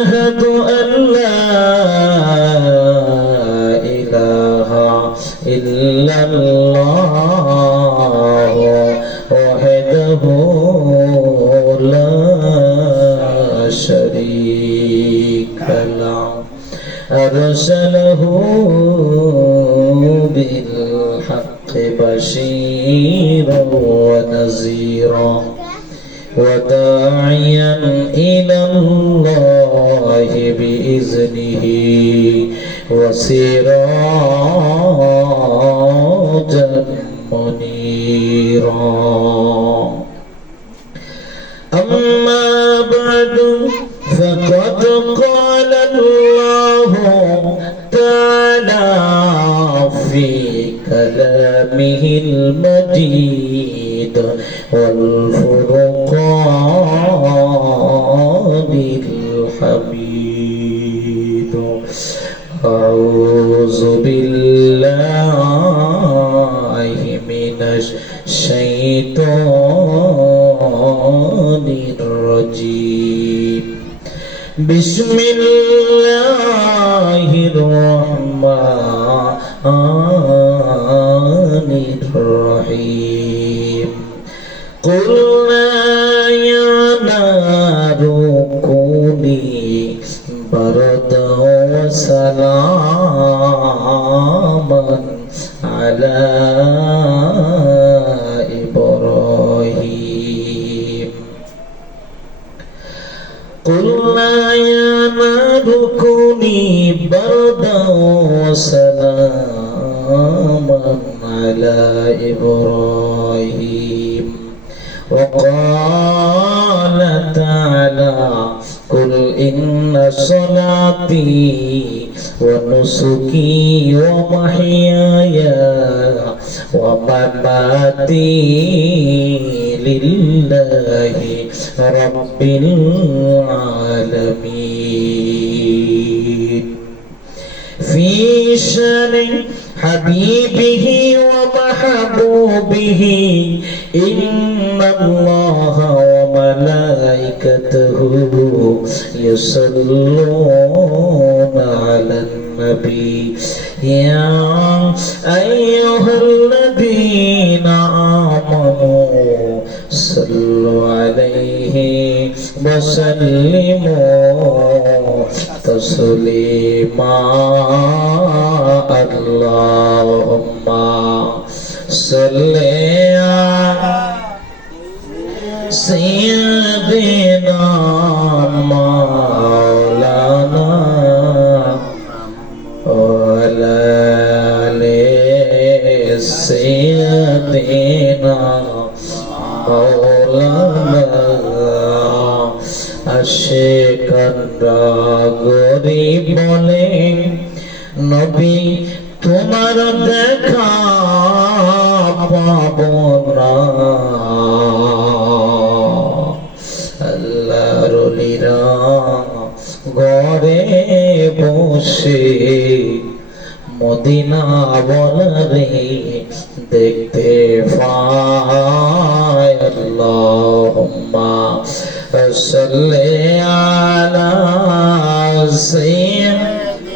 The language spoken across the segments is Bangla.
أشهد أن لا إله إلا الله وحده لا شريك له أرسله بالحق بشيرا ونذيرا وداعيا إلى الله بإذنه وسراجا منيرا. أما بعد فقد قال الله تعالى في كلامه المجيد والفرقان الحميد. أعوذ بالله من الشيطان الرجيم. بسم الله الرحمن الرحيم. قلنا يا نار كوني بردا وسلاما على إبراهيم. قلنا يا نار كوني بردا وسلاما على إبراهيم. وقال تعالى قل إن صلاتي ونسكي ومحياي ومماتي لله رب العالمين. في شان حبيبه ومحبوبه إن الله وملائكته يصلون على النبي يا أيها الذين آمنوا صلوا عليه وسلموا تسليما. اللهم صل على سيدنا مولانا وعلى آل سيدنا مولانا. আশিকরা গরিব বলে নবী তোমার দেখা পাবো না। আল্লাহর ওলিরা ঘরে বসে মদিনা বলরে দেখতে পায়। আল্লাহুম্মা সাল্লি আলা সাইয়্যিদ।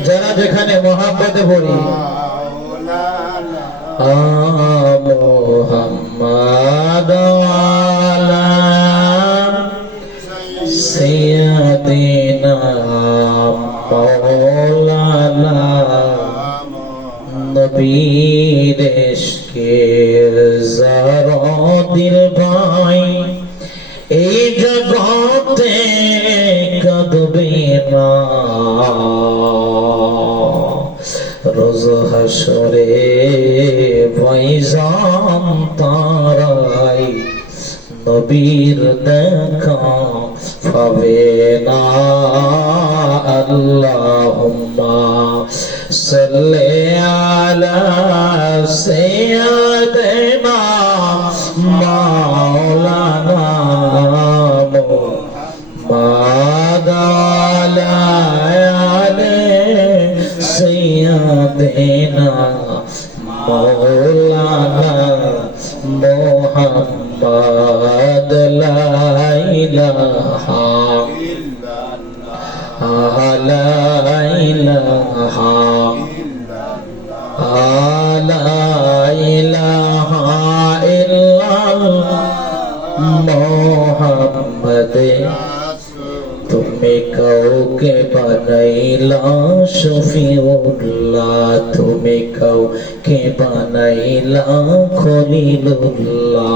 যারা যেখানে মহব্বতে পড়ি মুহাম্মাদ আলা সাইয়্যিদিনা মাওলানা নবী দেশকে যারা দিল ভাই এই জগতে কাঁদবে না। রোজ হাসরে ভাইজান তারাই নবীর দেখা পাবে না। আল্লাহুম্মা সাল্লি আলা সাইয়্যিদিনা মাওলানা মুহাম্মাদ আলা আলি সাইয়্যিদিনা মাওলানা মুহাম্মাদ লা ইলাহা লা ইলাহা মোহাম্মদ তুমি কাউকে বানাইলা শফিউল্লাহ তুমি কাউকে বানাইলা খলিলুল্লাহ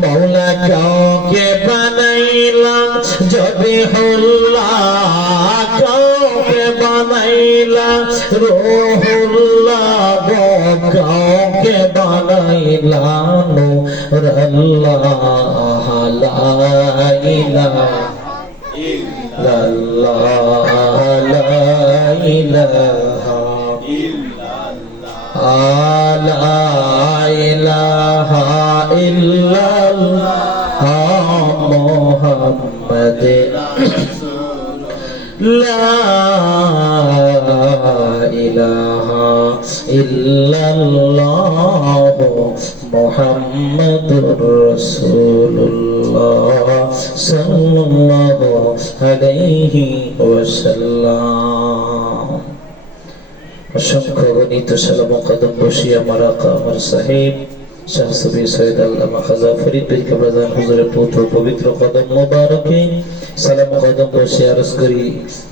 মৌলা কাউকে বানাইলা জবিহুল্লাহ কাউকে বানাইলা রূহুল্লাহ কাউকে বানাইলা নূরুল্লাহ লা ইলাহা ইল্লাল্লাহ লা ইলাহা লা ইলাহা ইল্লাল্লাহ মুহাম্মাদ লা ইলাহা ইল্লাল্লাহ মুহাম্মাদুর রাসূলুল্লাহ সাল্লাল্লাহু আলাইহি ওয়াসাল্লাম। অসংখ্য গণিত সালাম কদম বসিয়া আমার আকা আমার সাহেব শাহ সুফি সৈয়দ আল্লামা খাজা ফরিদ পীর কেবলাজান হুজুরের পুত্র পবিত্র কদম মোবারকে সালাম কদম বসিয়া আরজ করি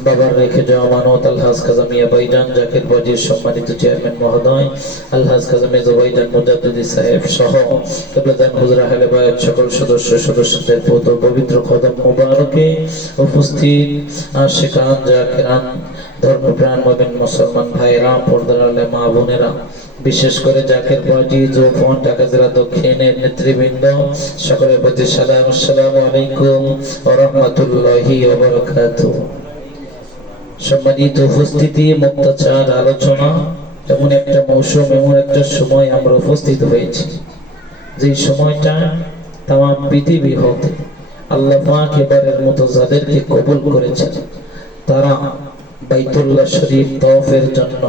বাবার রেখে যাওয়া মানত আলহাজ খাজা মিয়া ভাইজান জাকির বাজির সম্মানিত চেয়ারম্যান মহোদয় আলহাজ খাজা মেজো ভাইজান মুজাদ্দিদি সাহেব সহ কেবলাজান হুজুর আহলে বায়াত সকল সদস্যদের পুত্র পবিত্র কদম মোবারকে উপস্থিত আশিকান জাকিরান ধর্মপ্রাণ মুমিন মুসলমান ভাইরা পর্দার আলে মা বোনেরা বিশেষ করে জাকির বাজি জোফন ঢাকা জেলা দক্ষিণের নেতৃবৃন্দ সকলের প্রতি সালাম আসসালামু আলাইকুম ওয়া রাহমাতুল্লাহি ওয়া বারাকাতুহু। সম্মানিত উপস্থিতি মুক্তাচার আলোচনা এমন একটা মৌসুম এমন একটা সময় আমরা উপস্থিত হয়েছি যে সময়টা তামাম পৃথিবী হতে আল্লাহ পাক এবারের মতো যাদেরকে কবুল করেছেন তারা বাইতুল্লাহ শরীফ তওয়াফের জন্য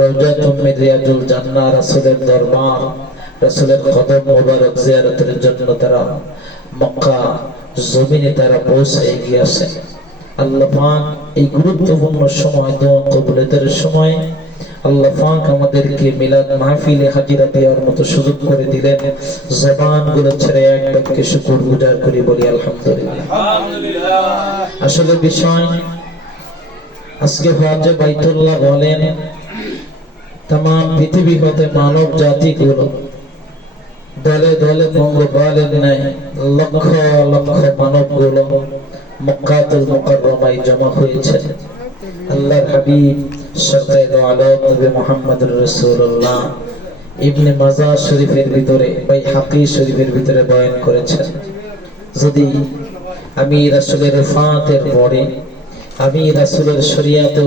রওজাতুম মিন রিয়াজুল জান্নাহ রাসূলের দরবার রাসূলের কদম মোবারক জিয়ারতের জন্য তারা মক্কা জমিনে তারা পৌঁছে গিয়েছে। আল্লাহ পাক এই গুরুত্বপূর্ণ সময় দোয়া কবুলের সময় আল্লাহ পাক আমাদেরকে মিলাদ মাহফিলে হাজিরা দেওয়ার মতো সুযোগ করে দিলেন। জবানগুলো ছেড়ে এক বাক্যে শুকর গুজার করি বলি আলহামদুলিল্লাহ। আসলে বিষয় আজকে হজে বাইতুল্লাহ বলেন तमाम पृथ्वी होते मानव जाति गुलो दले दले पंगपालेन নাই লক্ষ লক্ষ মানব গুলো মক্কাতুল মুকাররমায় জমা হয়েছে। আল্লাহর হাবিব সরদার দো আলম নবী মুহাম্মদুর রাসূলুল্লাহ ইবনে মাজাহ শরীফের ভিতরে বাইহাকি শরীফের ভিতরে বয়ান করেছেন যদি আমি রাসূলের ওফাতের পরে আমি রাসূলের শরিয়াতে